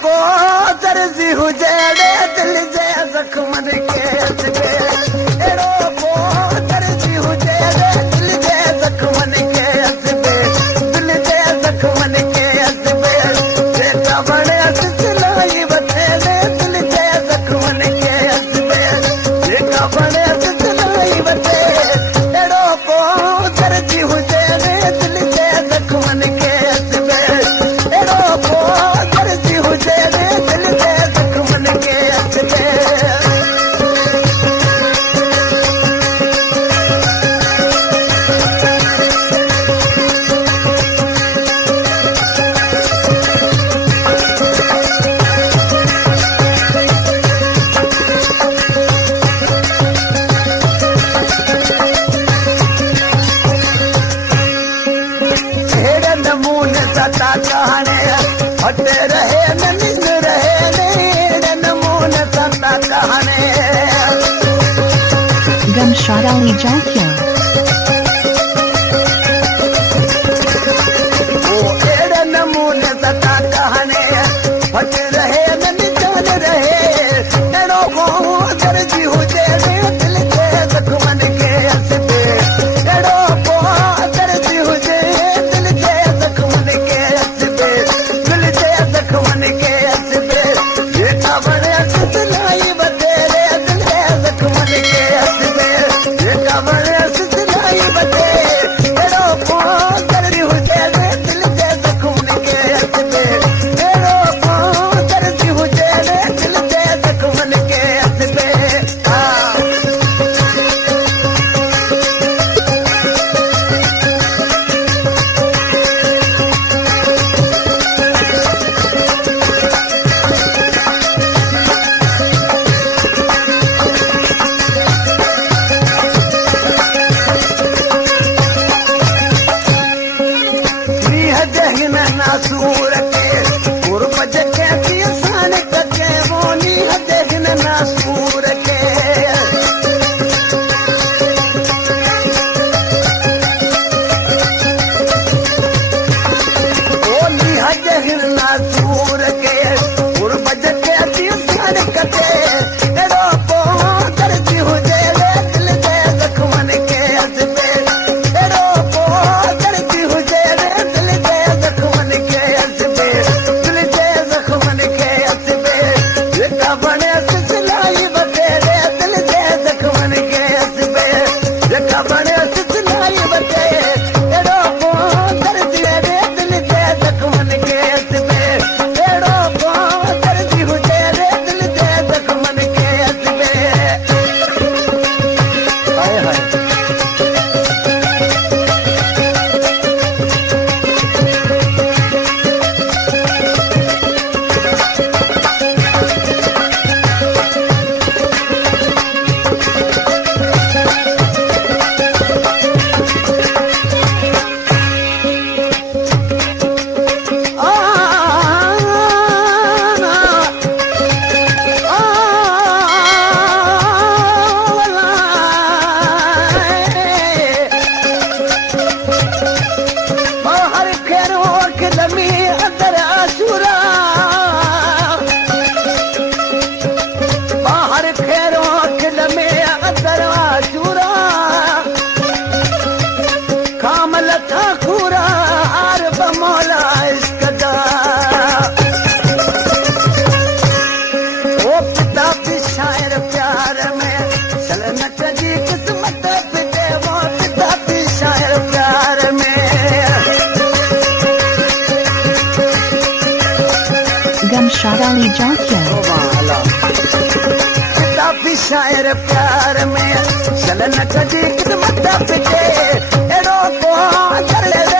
को दर्जी हुजे दिल जे जख्मन खे हसबे एड़ो को दर्जी हुजे दिल जे जख्मन खे हसबे दिल जे जख्मन खे हसबे जेका बणे सिलाई वठे दिल जे जख्मन खे हसबे जेका बणे सिलाई वठे एड़ो को दर्जी हुजे दिल जे जख्मन खे हसबे एड़ो को दर्जी हुजे दिल जे जख्मन खे हसबे हेड़े नमूने सता कहाने हटे रहे न निंद रहे हेड़े नमूने सता कहाने Gumshad Ali Jalkia. ओ हेड़े नमूने सता कहाने हटे रहे न निंद रहे एड़ो को दर्जी हुजे दिल जे जख्मन खे हसबे एड़ो को दर्जी हुजे दिल जे जख्मन खे हसबे दिल जे जख्मन खे हसबे जेका बणे सिलाई वठे दिल जे जख्मन खे हसबे जेका बणे सिलाई वठे एड़ो को दर्जी हुजे दिल जे जख्मन खे हसबे एड़ो को दर्जी हुजे दिल जे जख्मन खे हसबे हिन नासूर के कुर्ब जके पियसान कके मोनी हदे हिन नासूर के ओनी हदे हिन नासूर के कुर्ब जके पियसान कके एड़ो को दर्जी हुजे दिल जे जख्मन खे हसबे एड़ो को दर्जी हुजे दिल जे जख्मन खे हसबे दिल जे जख्मन खे हसबे जेका बणे सिलाई वठे दिल जे जख्मन खे हसबे जेका बणे सिलाई वठे एड़ो को दर्जी दिल जे जख्मन खे हसबे एड़ो को दर्जी हुजे दिल जे जख्मन खे हसबे हाय हाय हर खेरो खिलमी अंदर आशूरा हर खेरो खिलमी अंदर आशूरा कामल था खूरा आर बमौला इश्क दा ओ पिता भी शायर प्यार में सलनत जी किस्मत पिटे वो पिता भी शायर प्यार में Gumshad Ali Jalkia. पिता भी शायर प्यार में चलन कजी किस्मत पिटे एड़ो को दर्द